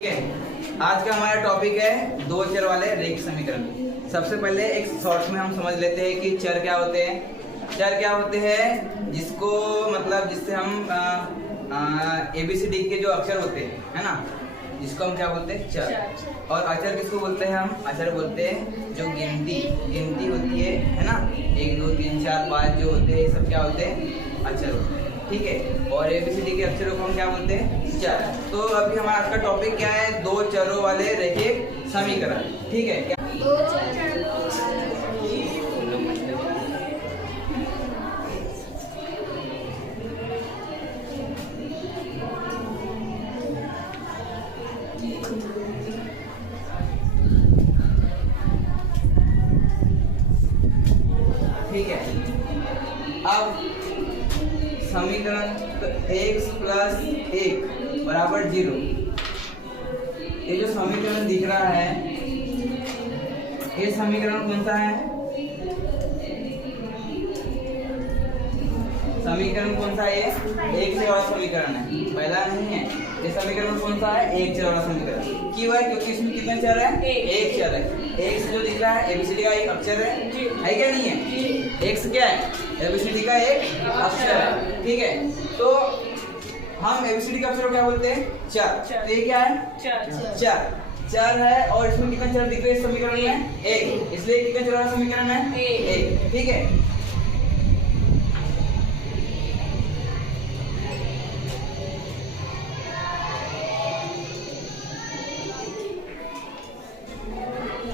ठीक है, आज का हमारा टॉपिक है दो चर वाले रैखिक समीकरण। सबसे पहले एक शॉर्ट में हम समझ लेते हैं कि चर क्या होते हैं। चर क्या होते हैं जिसको मतलब जिससे हम ABCD के जो अक्षर होते हैं, है ना, जिसको हम क्या बोलते हैं, चर। और अचर किसको बोलते हैं हम? अचर बोलते हैं जो गिनती होती है ना, 1 2 3 4 5 जो होते हैं, ये सब क्या होते हैं, अचर होते हैं। ठीक है, और ABCD के अक्षरों को हम क्या बोलते हैं, चर। तो अभी हमारा आज का टॉपिक क्या है? दो चरों वाले रैखिक समीकरण। ठीक है, क्या दो चर ठीक है। अब समीकरण तो x + 1 = 0। ये जो समीकरण दिख रहा है, ये समीकरण कौन सा है? समीकरण कौन सा है? ये एक चर वाला समीकरण है, पहला नहीं है। ये समीकरण कौन सा है? एक चर वाला समीकरण। क्यों है? क्योंकि इसमें कितने चर है? एक चर है। x जो दिख रहा है ABCD का एक अक्षर है क्या नहीं है? x क्या है? ABCD का एक अक्षर है। ठीक है, तो हम ABCD का अक्षर को क्या बोलते हैं? चर। तो ये क्या है? चर है। और इसमें कितने चर दिख रहे हैं इस समीकरण में? एक, इसलिए कितने चर वाला समीकरण है? एक। ठीक है,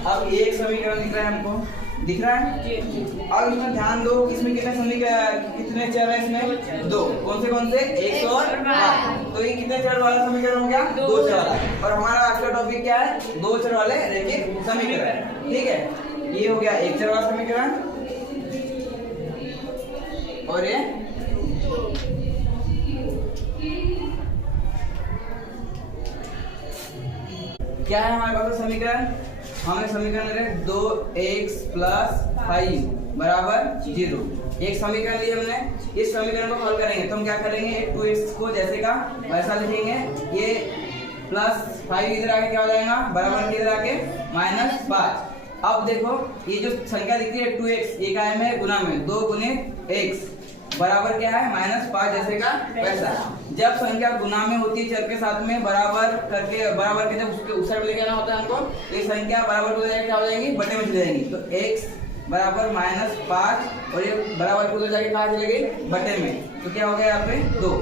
अब ये एक समीकरण दिख रहा है हमको, दिख रहा है। अब इसमें ध्यान दो, इसमें कितने कितने चर है? इसमें दो। कौन से? x और y। तो ये कितने चर वाला समीकरण हो गया? दो चर वाला। और हमारा आज का टॉपिक क्या है? दो चर वाले रैखिक समीकरण। ठीक है, ये हो गया एक चर वाला समीकरण, और ये क्या है हमारे पास समीकरण? हमने समीकरण ले 2x + 5 = 0। एक समीकरण लिए हमने। इस समीकरण को हल करेंगे तो हम क्या करेंगे? 2x को जैसे का वैसा लिखेंगे। ये +5 इधर आके क्या हो जाएगा? बराबर इधर आके -5। अब देखो, ये जो संख्या दिखती है 2x, ये कायम है गुना में, 2 × x बराबर क्या है? -5 जैसे का वैसा। जब संख्या गुना में होती है चर के साथ में, बराबर के जब उसके उस साइड लेके आना होता है हमको, तो ये संख्या बराबर हो जाएगी, क्या हो जाएगी? बटे में चली जाएगी। तो x बराबर -5 और ये बराबर को उधर जाके कहाँ चले गई? बटे में। तो क्या हो गया यहाँ पे? 2।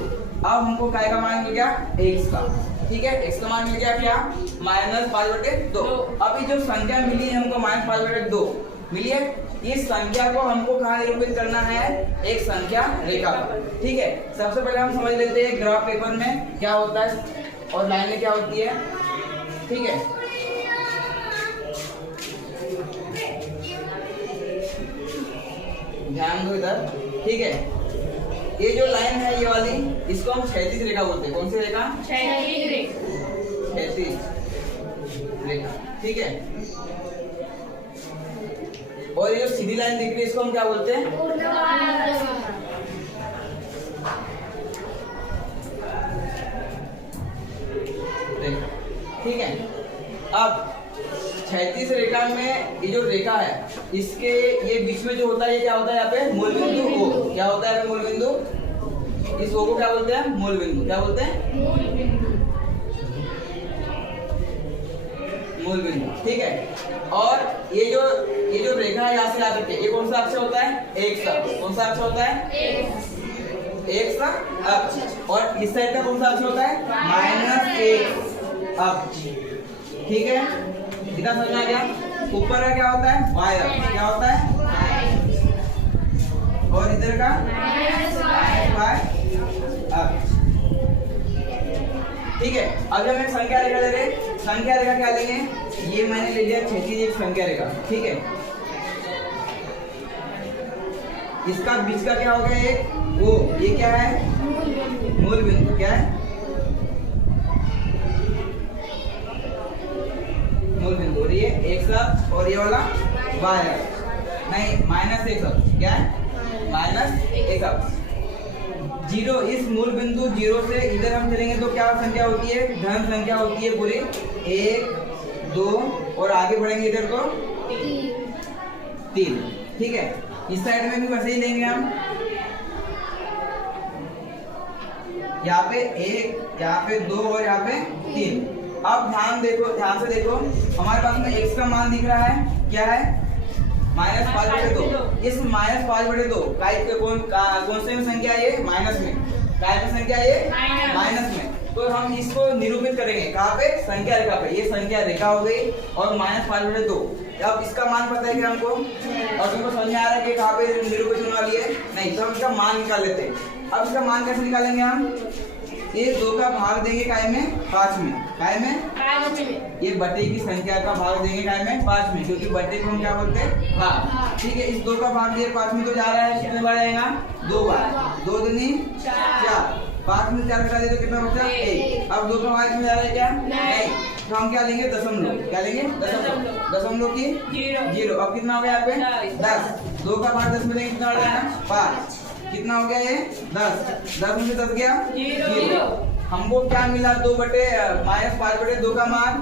अब हमको काय का मान मिल गया? x का। ठीक है, x का मान मिल गया क्या? -5/2। अभी जो संख्या मिली है हमको -5/2 मिली है, इस संख्या को हमको कहाँ निरूपित करना है? एक संख्या रेखा पर। ठीक है, सबसे पहले हम समझ लेते हैं ग्राफ पेपर में क्या होता है और लाइनें क्या होती है। ठीक है, ध्यान दो इधर। ठीक है, ये जो लाइन है ये वाली, इसको हम क्षैतिज रेखा बोलते हैं। कौन सी रेखा? क्षैतिज रेखा। ठीक है, और ये जो सीधी लाइन दिख रही है इसको हम क्या बोलते हैं? ठीक है, अब क्षैतिज रेखा में ये जो रेखा है, इसके ये बीच में जो होता है, ये क्या होता है? यहाँ पे मूल बिंदु O। क्या होता है यहाँ पे? मूल बिंदु। इस O को क्या बोलते हैं? मूल बिंदु। क्या बोलते हैं? मूल बिंदु। ठीक है, और ये जो रेखा है यहाँ से याद रखिए, ये कौन सा अक्ष होता है? एक सा। कौन सा अक्ष होता है? एक सा अक्ष। और इस साइड का कौन सा अक्ष होता है? -1 अक्ष। ठीक है, इतना समझ आ गया। ऊपर का क्या होता है? y अक्ष। क्या होता है? और इधर का y अक्ष। ठीक है, अब हम एक संख्या रेखा ले रहे हैं। संख्या रेखा क्या लेंगे? ये मैंने ले लिया क्षैतिज एक संख्या रेखा। ठीक है, इसका बीच का क्या हो गया? एक वो, ये क्या है? मूल बिंदु। क्या है? मूल बिंदु। और ये x अक्ष और ये वाला y अक्ष, नहीं -1 अक्ष। क्या है? -1 अक्ष। जीरो, इस मूल बिंदु जीरो से इधर हम चलेंगे तो क्या संख्या होती है, धन संख्या होती है पूरी 1 2 और आगे बढ़ेंगे इधर तो 3। ठीक है, इस साइड में भी वैसे ही लेंगे हम, यहाँ पे 1, यहाँ पे 2 और यहाँ पे 3। अब ध्यान से देखो हमारे पास में x का मान दिख रहा है, क्या है -5/2। इस -5/2 कौन से में संख्या है, ये माइनस में, काय में संख्या है ये माइनस में। तो हम इसको निरूपित करेंगे कहाँ पे, संख्या रेखा पे। ये संख्या रेखा हो गई और -5/2। अब इसका मान पता है कि हमको, और तुमको समझ में आ रहा है कि कहाँ पे निरूपित होने वाली है, नहीं तो हम इसका मान निकाल लेते हैं। अब इसका मान कैसे निकालेंगे हम, ये 2 का भाग देंगे काय में 5 में, काय में ये बटे की संख्या का भाग देंगे काय में 5 में, क्योंकि बटे को हम क्या बोलते हैं भाग। ठीक है, इस 2 का भाग दिए 5 में तो जा रहा है, कितने बार आएगा 2 बार, 2 दूनी 4, 5 में 4 घटा दे तो कितना बचा 1। अब 2 का भाग में जा रहा है क्या, नहीं, तो हम क्या लेंगे दशमलव, क्या लेंगे दशमलव की 0। अब कितना हो गया यहाँ पे 10, 2 का भाग 10 में देंगे कितना हो जाएगा 5, कितना हो गया ये 10 में से 10 गया 0। हमको क्या मिला, 2 बटे -5/2 का मान,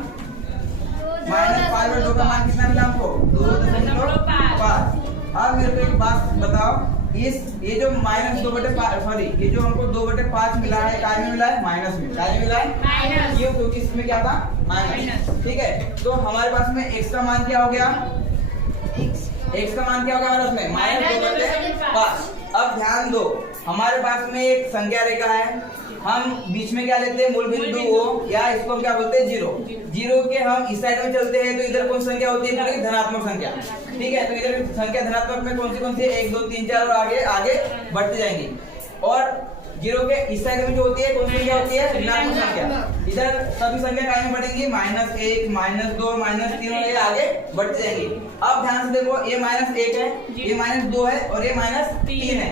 -5/2 का मान कितना मिला हमको 2.5। अब मेरे को एक बात बताओ, ये जो ये जो हमको 2/5 मिला है, काय में मिला है माइनस में, काय में मिला है क्यों, क्योंकि इसमें क्या था माइनस। ठीक है, तो हमारे पास में x का मान क्या हो गया, x का मान क्या होगा हमारे पास में -2/5। अब ध्यान दो, हमारे पास में एक संख्या रेखा है, हम बीच में क्या लेते हैं मूल बिंदु O, या इसको हम क्या बोलते हैं जीरो के हम इस साइड में चलते हैं तो इधर कौन संख्या होती है, धनात्मक संख्या। ठीक है, तो इधर संख्या धनात्मक में कौन सी 1 2 3 4 और आगे बढ़ते जाएंगे। और जीरो के इस साइड में जो होती है कौन सी संख्या होती है, ऋणात्मक संख्या। इधर सभी संख्या काय में बढ़ेंगी, -1 -2 -3 और ये आगे बढ़ते जाएंगे। अब ध्यान से देखो, ये -1 है, ये -2 है और ये -3 है,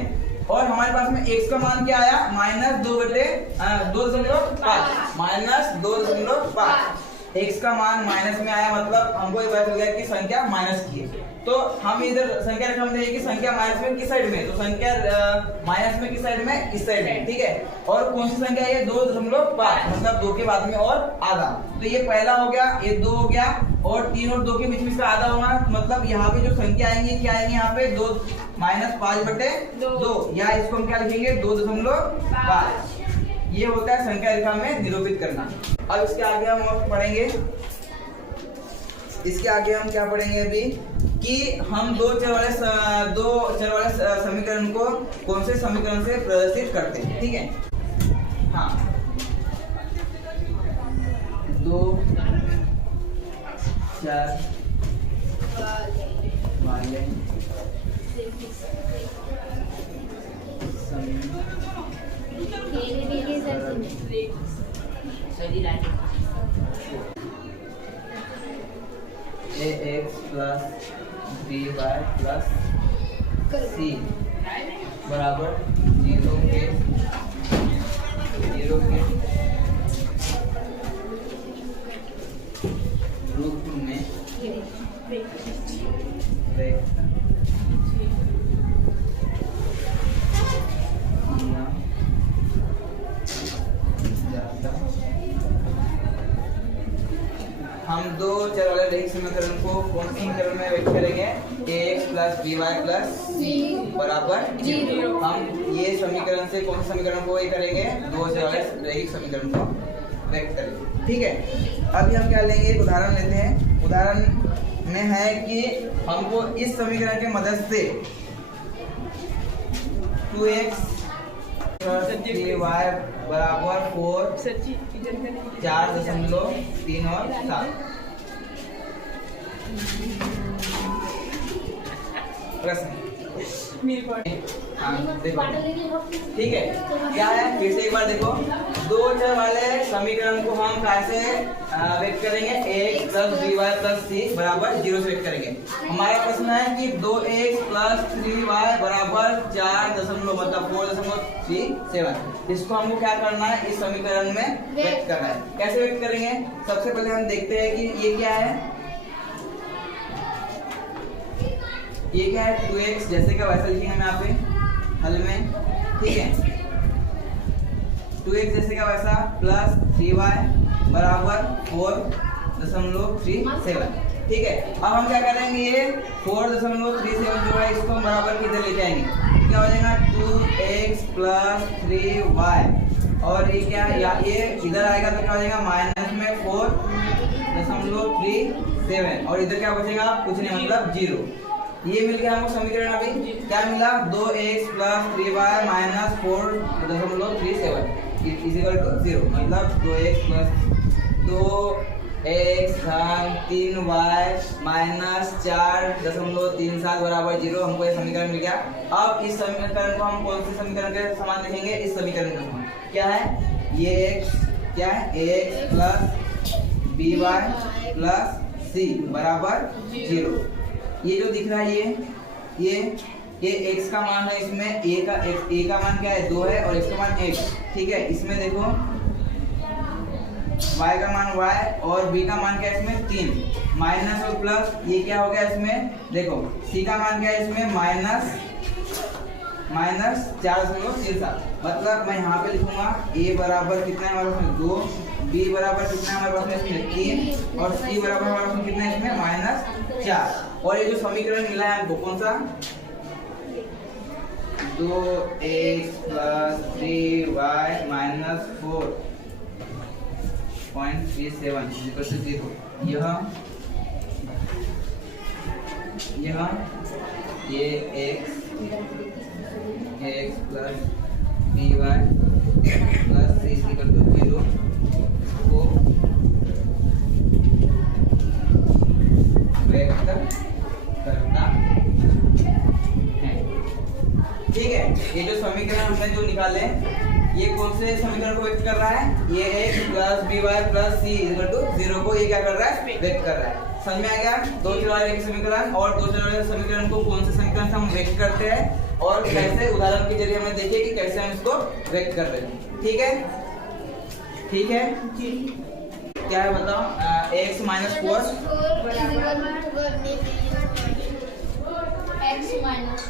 और हमारे पास में x का मान क्या आया -2/2.5 x का मान माइनस में आया, मतलब हमको ये पता चल गया कि संख्या माइनस की है। तो हम इधर संख्या रेखा में देखिए कि संख्या माइनस में किस साइड में, तो संख्या माइनस में किस साइड में, इस साइड में। ठीक है, और कौन सी संख्या है 2.5, मतलब 2 के बाद में और आधा। तो ये पहला हो गया, ये 2 हो गया, और 3 और 2 के बीच में इसका आधा होगा, मतलब यहाँ पे जो संख्या आएंगी क्या आएंगी, यहाँ पे 2 -5/2, या इसको हम क्या लिखेंगे 2.5। ये होता है संख्या रेखा में निरूपित करना। अब इसके आगे हम और पढ़ेंगे, इसके आगे हम क्या पढ़ेंगे अभी, कि हम दो चर वाले समीकरण को कौन से समीकरण से प्रदर्शित करते हैं। ठीक है, हाँ, 2 4 वाले ax plus by plus c बराबर 0 के रूप में हम दो चर वाले रैखिक समीकरण को कौन से समीकरण में व्यक्त करेंगे, ax plus by plus c बराबर 0। हम ये समीकरण से कौन से समीकरण को ये करेंगे, दो चर वाले रैखिक समीकरण को व्यक्त करेंगे। ठीक है, अभी हम क्या लेंगे, एक उदाहरण लेते हैं। उदाहरण में है कि हमको इस समीकरण की मदद से 2x plus 3y बराबर 4 4.3 और 7 प्रश्न। देखो, ठीक है, क्या है, फिर से एक बार देखो, दो चर वाले समीकरण को हम कैसे व्यक्त करेंगे, ax plus by plus c बराबर 0 से व्यक्त करेंगे। हमारा प्रश्न है कि 2x plus 3y बराबर 4.37, इसको हमको क्या करना है, इस समीकरण में व्यक्त करना है। कैसे व्यक्त करेंगे, सबसे पहले हम देखते हैं कि ये क्या है, ये क्या है 2x, जैसे का वैसा लिखेंगे हम यहाँ पे हल में। ठीक है, 2x जैसे का वैसा प्लस 3y बराबर 4.37। ठीक है, अब हम क्या करेंगे, ये 4.37 जो है इसको हम बराबर किधर लेके आएंगे, क्या हो जाएगा 2x प्लस 3y और ये क्या या ये इधर आएगा तो क्या हो जाएगा माइनस में 4.37 और इधर क्या बचेगा कुछ नहीं मतलब 0। ये मिल गया हमको समीकरण। अभी क्या मिला 2x plus 3y minus 4.37 equal to 0 मतलब 2x plus 2x 3y minus 4.37 बराबर 0 हमको ये समीकरण मिल गया। अब इस समीकरण को हम कौन से समीकरण के समान लिखेंगे, इस समीकरण के समान क्या है ये x क्या है ax plus by plus c बराबर 0। ये जो दिख रहा है ये x का मान है, इसमें a का मान क्या है 2 है और x का मान 1। ठीक है, इसमें देखो y का मान y और b का मान क्या है इसमें 3 माइनस और प्लस ये क्या हो गया इसमें देखो c का मान क्या है इसमें माइनस 4.37 मतलब मैं यहाँ पे लिखूंगा a बराबर कितना है हमारे पास में 2, b बराबर कितना है हमारे पास में इसमें 3 और c बराबर हमारे पास में कितना है इसमें -4। और ये जो समीकरण मिला है हमको कौन सा 2x plus 3y minus 4.37 equal to 0। ये x plus by plus c equal to 0 को व्यक्त करता है। ठीक है, ये जो समीकरण हमने जो निकाले ये कौन से समीकरण को व्यक्त कर रहा है, ये x plus by plus c equal to 0 को ये क्या कर रहा है व्यक्त कर रहा है। समझ में आ गया, दो चर वाले समीकरण और दो चर वाले समीकरण को कौन से समीकरण से हम व्यक्त करते हैं और कैसे उदाहरण के जरिए हमें देखिए कि कैसे हम इसको व्यक्त कर रहे हैं। ठीक है क्या है बताओ x minus 4 x minus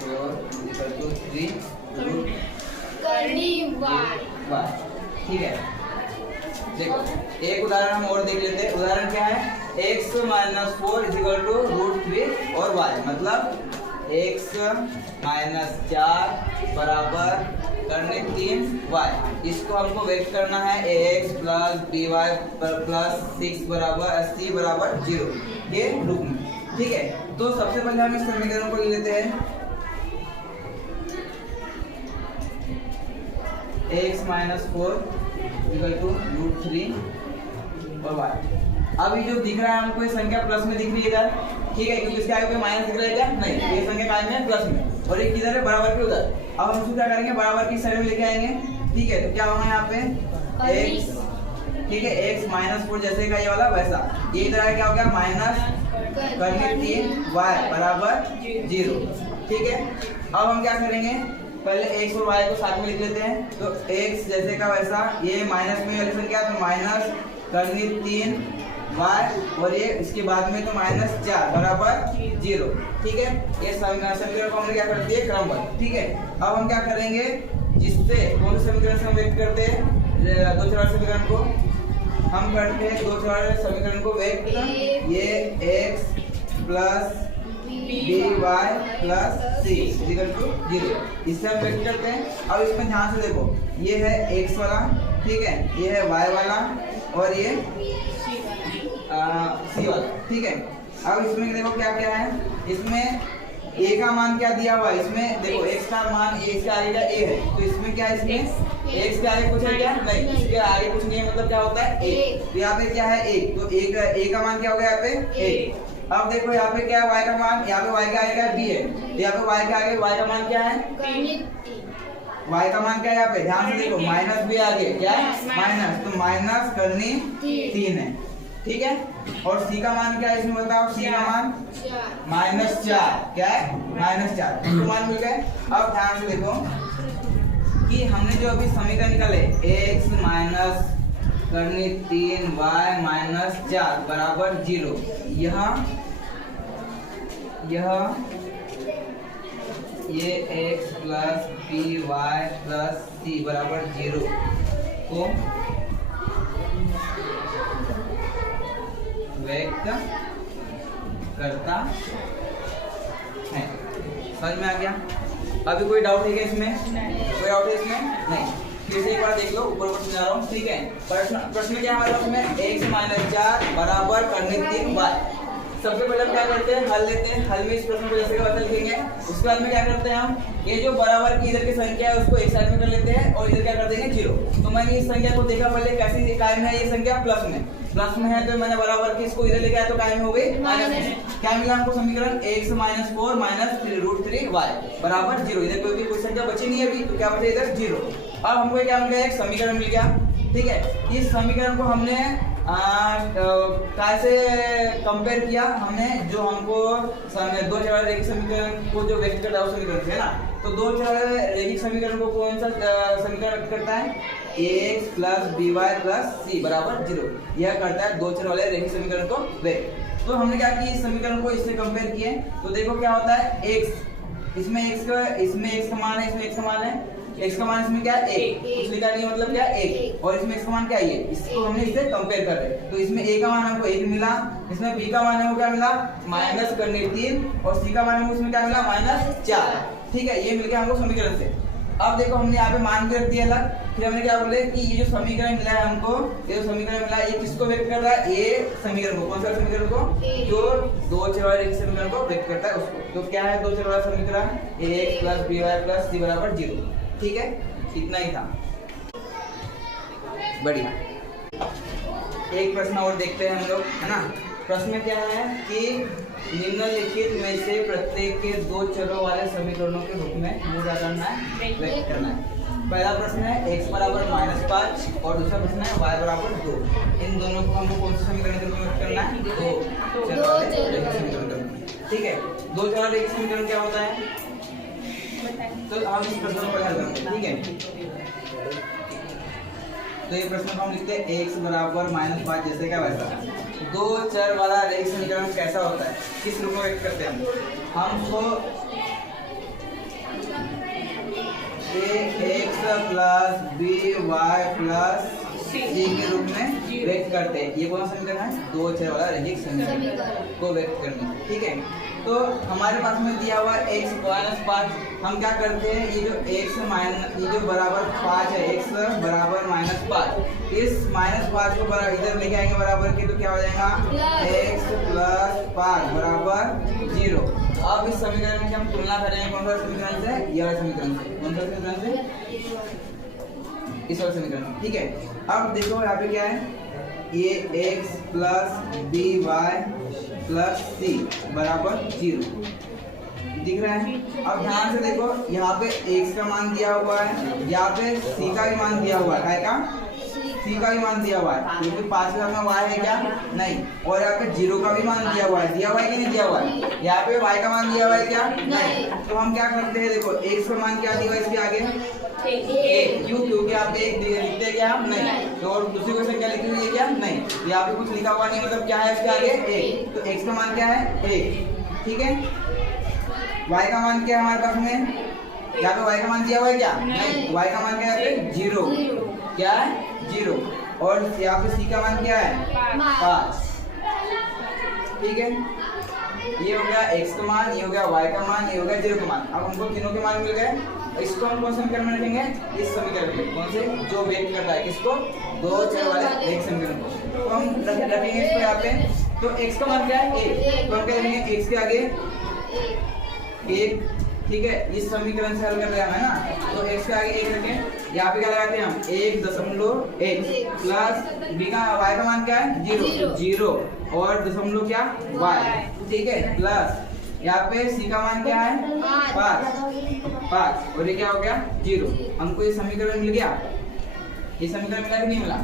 4 equal to 3 करनी y। ठीक है, देखो एक उदाहरण हम और देख लेते हैं। उदाहरण क्या है x माइनस 4 इक्वल टू √3 और y मतलब x माइनस 4 बराबर करने 3y। इसको हमको व्यक्त करना है ax प्लस by प्लस 6 बराबर c बराबर 0 ये रूप में। ठीक है, तो सबसे पहले हम इस समीकरण को ले लेते हैं x माइनस 4 इक्वल टू √3 और y। अब ये जो दिख रहा है हमको ये संख्या प्लस में दिख रही है इधर। ठीक है, क्योंकि इसके आगे माइनस दिख रहा है क्या नहीं, ये संख्या कायम है प्लस में और ये किधर है बराबर के उधर। अब हम इसको क्या करेंगे बराबर की साइड में लेके आएंगे। ठीक है, तो क्या होगा यहाँ पे x, ठीक है x माइनस 4 जैसे का ये वाला वैसा ये इधर आगे क्या हो गया माइनस करने 3y बराबर 0। ठीक है, अब हम क्या करेंगे पहले x और y को साथ में लिख लेते हैं। तो x जैसे का वैसा ये माइनस में वाली संख्या तो माइनस करनी 3y और ये इसके बाद में तो -4 बराबर 0। ठीक है, ये समीकरण को हमने क्या कर दिया क्रमबद्ध। ठीक है, अब हम क्या करेंगे जिससे कौन से समीकरण से हम व्यक्त करते हैं दो चर वाले समीकरण को हम करते हैं दो चर वाले समीकरण को व्यक्त ये x plus by plus c equal to 0 इससे हम व्यक्त करते हैं। अब इसमें ध्यान से देखो ये है x वाला, ठीक है, ये है y वाला और ये c वाला। ठीक है, अब इसमें देखो क्या क्या है, इसमें a का मान क्या दिया हुआ है, इसमें देखो x का मान a से आगे का a है तो इसमें क्या है इसमें x के आगे कुछ है क्या नहीं, इसके आगे कुछ नहीं है मतलब क्या होता है a। तो यहाँ पे क्या है 1 तो a का मान क्या हो गया यहाँ पे 1। अब देखो यहाँ पे क्या है y का मान, यहाँ पे y के आगे का b है तो यहाँ पे y के आगे y का मान क्या है y का मान क्या है यहाँ पे ध्यान से देखो माइनस भी आगे क्या है माइनस तो माइनस करनी 3 है। ठीक है, और c का मान क्या है इसमें बताओ, c का मान -4 क्या है -4 तो मान मिल गए। अब ध्यान से देखो कि हमने जो अभी समीकरण निकाले x माइनस करनी 3y -4 बराबर 0 ये x plus b y plus c बराबर 0 को व्यक्त करता है। समझ में आ गया? अभी कोई डाउट है क्या इसमें? कोई डाउट है इसमें? नहीं। फिर से एक बार देख लो, ऊपर ऊपर समझा रहा हूँ, ठीक है। प्रश्न क्या है हमारे पास में? x - 4 बराबर करने 3 y। सबसे पहले हम क्या करते हैं? हल लेते हैं। हल में इस प्रश्न को जैसे का वैसा लिखेंगे। उसके बाद में क्या करते हैं हम? ये जो बराबर की इधर की संख्या है उसको एक साइड में कर लेते हैं और इधर क्या कर देंगे 0। तो मैंने इस संख्या को देखा पहले कैसी कायम है, ये संख्या प्लस में है, तो मैंने बराबर की इसको इधर लेके आया तो कायम हो गई माइनस में। क्या मिला हमको समीकरण? x - 4 - 3√3y बराबर 0। इधर कोई संख्या बची नहीं है अभी, तो क्या बचा इधर 0। अब हमको क्या मिल गया? एक समीकरण मिल गया, ठीक है। इस समीकरण को हमने कैसे कंपेयर किया? हमने जो हमको दो चर वाले रैखिक समीकरण को जो व्यक्त करता है उस समीकरण से, है ना। तो दो चर वाले रैखिक समीकरण को कौन सा समीकरण व्यक्त करता है? x + by + c बराबर 0। यह करता है दो चर वाले रैखिक समीकरण को व्यक्त। तो हमने क्या किया? इस समीकरण को इससे कंपेयर किए, तो देखो क्या होता है। x इसमें x का मान है, इसमें x का मान है, x का मान इसमें क्या है? 1। कुछ लिखा नहीं, मतलब क्या? 1। और इसमें x का मान क्या है? इसको हमने इससे कंपेयर कर रहे हैं। तो इसमें a का मान हमको 1 मिला, इसमें b का मान हमको क्या मिला? -3, और c का मान हमको इसमें क्या मिला? -4। ठीक है, ये मिल गया हमको समीकरण से। अब देखो हमने यहाँ पे मान भी रख दिया अलग। फिर हमने क्या बोले कि ये जो समीकरण मिला है हमको, ये जो समीकरण मिला है ये किसको व्यक्त कर रहा है? ये समीकरण को। कौन सा समीकरण को? जो दो चर वाले रैखिक समीकरण को व्यक्त करता है उसको। तो क्या है दो चर वाला समीकरण? x + by + c बराबर 0। ठीक है, इतना ही था। बढ़िया। एक प्रश्न और देखते हैं हम लोग, है ना। प्रश्न क्या है कि निम्नलिखित में से प्रत्येक के दो चरों वाले समीकरणों के रूप में क्या करना है? व्यक्त करना है। पहला प्रश्न है x बराबर -5 और दूसरा प्रश्न है y बराबर 2। इन दोनों को हमको कौन से समीकरण के रूप में व्यक्त करना है? दो चर वाले रैखिक समीकरण। ठीक है, दो चर वाले रैखिक समीकरण क्या होता है? तो हम इस प्रश्न को हल करते हैं, ठीक है। तो ये प्रश्न को हम लिखते हैं x बराबर -5 जैसे क्या वैसा। दो चर वाला रैखिक समीकरण कैसा होता है? किस रूप में व्यक्त करते हैं हमको? x + by + c के रूप में व्यक्त करते हैं। ये कौन सा समीकरण है? दो चर वाला रैखिक समीकरण को व्यक्त करना, ठीक है। तो हमारे पास में दिया हुआ x - 5, हम क्या करते हैं? ये जो ये जो बराबर 5 है, x बराबर -5, इस -5 को बराबर इधर लेके आएंगे बराबर के, तो क्या हो जाएगा? x + 5 बराबर 0। अब इस समीकरण की हम तुलना करेंगे कौन सा समीकरण से? ये वाला समीकरण से। कौन सा समीकरण से? इस वाला समीकरण, ठीक है। अब देखो यहाँ पे क्या है? ये x + by + c बराबर 0 दिख रहा है। अब ध्यान से देखो, यहाँ पे x का मान दिया हुआ है, यहाँ पे c का भी मान दिया हुआ है। काय का? c का भी मान दिया हुआ है, क्योंकि 5 के साथ में y है क्या? नहीं। और यहाँ पे 0 का भी मान दिया हुआ है। दिया हुआ है कि नहीं दिया हुआ है? यहाँ पे y का मान दिया हुआ है क्या? नहीं। तो हम क्या करते हैं? देखो x का मान क्या दिया हुआ है इसके आगे? 1। क्यों? क्योंकि आप 1 लिखते हैं क्या? नहीं। तो और दूसरी कोई संख्या लिखी हुई है क्या? नहीं। तो यहाँ पे कुछ लिखा हुआ नहीं, मतलब क्या है इसके आगे? 1। तो x का मान क्या है? 1। ठीक है। y का मान क्या है हमारे पास में? यहाँ पे y का मान दिया हुआ है क्या? नहीं। y का मान क्या है? 0। क्या है? 0। और यहाँ पे c का मान क्या है? 5। ठीक है, ये हो गया x का मान, ये हो गया y का मान, ये हो गया 0 का मान। अब हमको तीनों के मान मिल गए। इसको हम कौन से समीकरण में रखेंगे? इस समीकरण में। कौन से? जो व्यक्त करता है किसको? दो चर वाले रैखिक समीकरण को। तो हम रखेंगे इसको यहाँ पे। तो x का मान क्या है? 1। तो हम क्या रखेंगे? x के आगे 1। ठीक है, इस समीकरण से हल कर रहे हैं ना, तो x के आगे 1 रखें। यहाँ पे क्या लगाते हैं हम? 1.1 प्लस b का y का मान क्या है? 0 और दशमलव क्या? y। ठीक है, प्लस यहाँ पे c का मान क्या है? 5 और ये क्या हो गया? 0। हमको ये समीकरण मिल गया। ये समीकरण मिला कि नहीं मिला?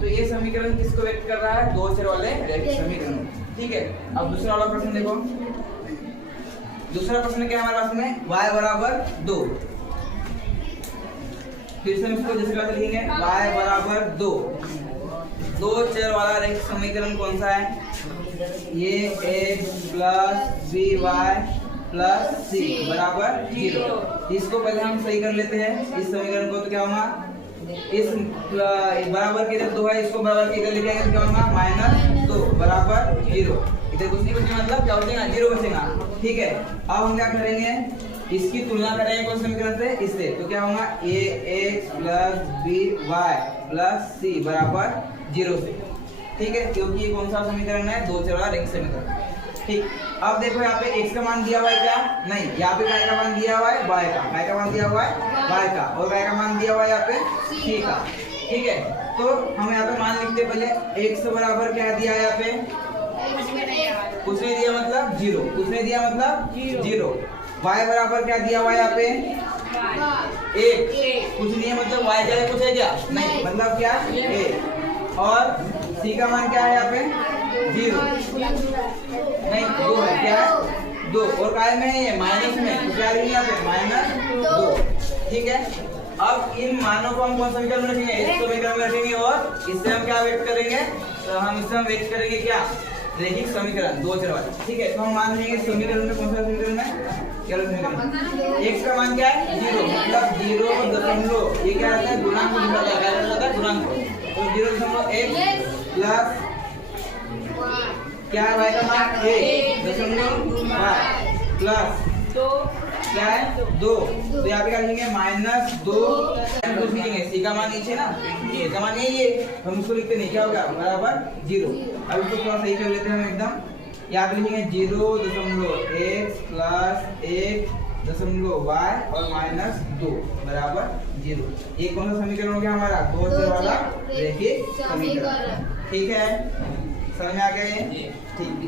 तो ये समीकरण किसको व्यक्त कर रहा है? दो चर वाले रैखिक समीकरण। ठीक है, अब दूसरा वाला प्रश्न देखो। दूसरा प्रश्न क्या है हमारे पास में? y बराबर 2। फिर से हम इसको जैसे कैसे लिखेंगे? y बराबर 2। दो चर वाला रैखिक समीकरण कौन सा है? ये x + by प्लस सी बराबर 0। इसको पहले हम सही कर लेते हैं इस समीकरण को। तो क्या होगा, इस बराबर की इधर 2 है, इसको बराबर की इधर लेके आएंगे तो क्या होगा -2 बराबर 0। इधर कुछ नहीं बचेगा, मतलब क्या बचेगा 0 बचेगा। ठीक है, अब हम क्या करेंगे, इसकी तुलना करेंगे कौन समीकरण से, इससे। तो क्या होगा ax plus by plus c बराबर 0 से। ठीक है, क्योंकि ये कौन सा समीकरण है, दो चर वाला रैखिक समीकरण। ठीक, अब देखो यहाँ पे x का मान दिया हुआ है क्या, नहीं, यहाँ पे y का मान दिया हुआ है, y का मान दिया हुआ है y का, और y का मान दिया हुआ है यहाँ पे c का। ठीक है, तो हम यहाँ पे मान लिखते पहले x बराबर क्या दिया है यहाँ पे, कुछ नहीं दिया मतलब 0, कुछ नहीं दिया मतलब 0। y बराबर क्या दिया हुआ है यहाँ पे 1, कुछ नहीं है मतलब y क्या है, कुछ है क्या, नहीं, मतलब क्या 1। और c का मान क्या है यहाँ पे 0, नहीं 2 है, क्या है 2, और काय में है ये माइनस में, तो क्या लिखेंगे यहाँ पे -2। ठीक है, अब इन मानों को हम कौन समीकरण में रखेंगे, इस समीकरण में रखेंगे, और इससे हम क्या व्यक्त करेंगे, तो हम इससे व्यक्त करेंगे क्या, रैखिक समीकरण दो चर वाले। ठीक है, तो हम मान लेंगे समीकरण में, कौन सा समीकरण है, क्या समीकरण, x का मान क्या है 0, मतलब 0.0, ये क्या रहता है, गुणांक लिखा जाता है, गुणांक। तो 0.1 प्लस क्या है, y का मान 1.5 प्लस क्या है 2, तो यहाँ पे क्या लिखेंगे -2, कुछ लिखेंगे, c का मान नीचे ना, c का मान ये हम उसको लिखते नहीं, क्या होगा बराबर 0। अब इसको थोड़ा सही कर लेते हैं हम एकदम। यहाँ पे लिखेंगे 0.x प्लस 1.y और -2 बराबर 0। ये कौन सा समीकरण हो गया हमारा, दो चर वाला रैखिक समीकरण। ठीक है, समझ में आ गया ये, ठीक।